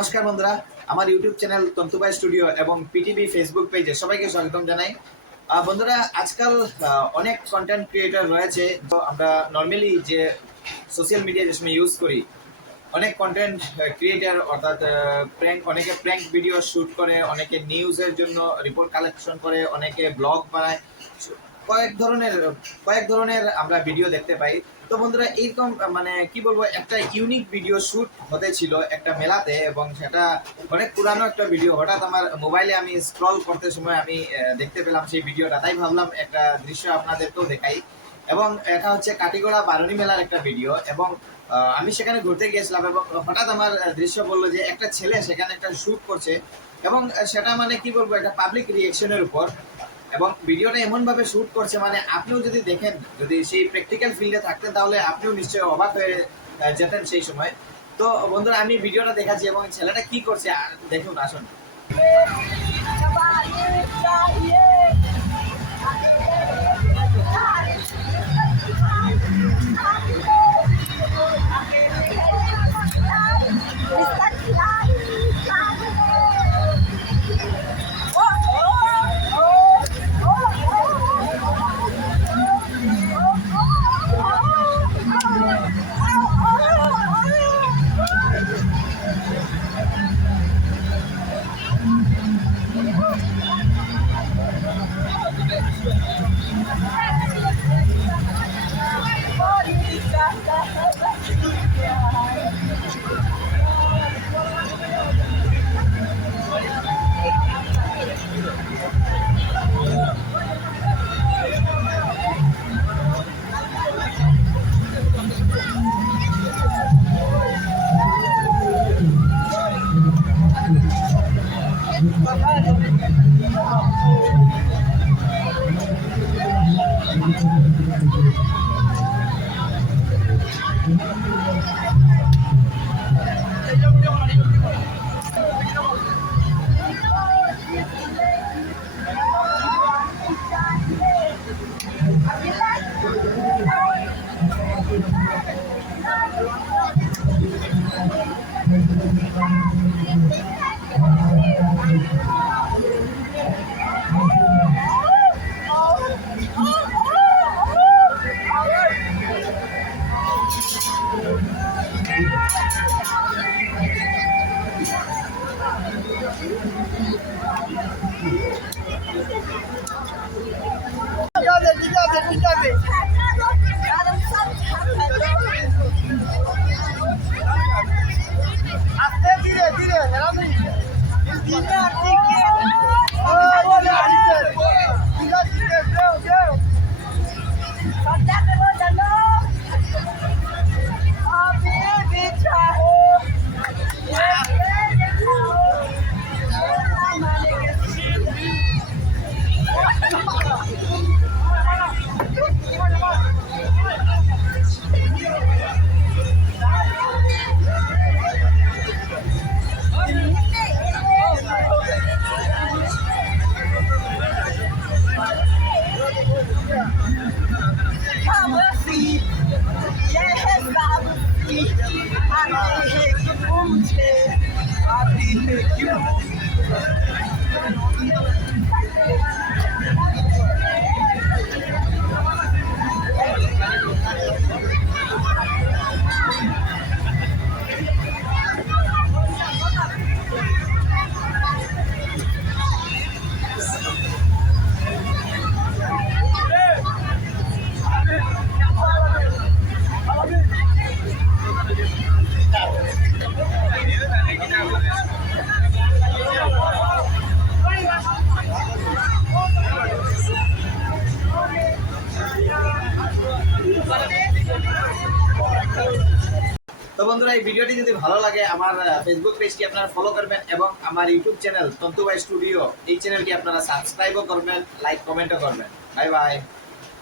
নমস্কার বন্ধুরা, আমার ইউটিউব চ্যানেল তন্তুবাই স্টুডিও এবং পিটিভি ফেসবুক পেজে সবাইকে স্বাগতম জানাই। বন্ধুরা, আজকাল অনেক কন্টেন্ট ক্রিয়েটর রয়েছে। তো আমরা নর্মালি যে সোশ্যাল মিডিয়া যে সময় ইউজ করি, অনেক কন্টেন্ট ক্রিয়েটর অর্থাৎ অনেকে প্র্যাঙ্ক ভিডিও শ্যুট করে, অনেকে নিউজের জন্য রিপোর্ট কালেকশন করে, অনেকে ব্লগ বানায়, কয়েক ধরনের আমরা ভিডিও দেখতে পাই। তো বন্ধুরা, এইরকম মানে কি বলবো, একটা ইউনিক ভিডিও শ্যুট হতে ছিল একটা মেলাতে, এবং সেটা অনেক পুরানো একটা ভিডিও। হঠাৎ আমার মোবাইলে আমি স্ক্রল করতে সময় আমি দেখতে পেলাম সেই ভিডিওটা, তাই ভাবলাম একটা দৃশ্য আপনাদেরকেও দেখাই। এবং এটা হচ্ছে কাটিগড়া বারুণী মেলার একটা ভিডিও, এবং আমি সেখানে ঘুরতে গিয়েছিলাম, এবং হঠাৎ আমার দৃশ্য বললো যে একটা ছেলে সেখানে একটা শ্যুট করছে, এবং সেটা মানে কি বলবো, একটা পাবলিক রিয়েকশনের উপর। এবং ভিডিওটা এমনভাবে শ্যুট করছে, মানে আপনিও যদি দেখেন, যদি সেই প্র্যাকটিক্যাল ফিল্ডে থাকতেন, তাহলে আপনিও নিশ্চয়ই অবাক হয়ে যেতেন সেই সময়। তো বন্ধুরা, আমি ভিডিওটা দেখাচ্ছি এবং ছেলেটা কি করছে দেখুন, আসুন। তো বন্ধুরা, এই ভিডিওটি যদি ভালো লাগে, আমার ফেসবুক পেজটি আপনারা ফলো করবেন, এবং আমার ইউটিউব চ্যানেল তন্তুবাই স্টুডিও, এই চ্যানেলটি আপনারা সাবস্ক্রাইবও করবেন, লাইক কমেন্টও করবেন। Bye bye.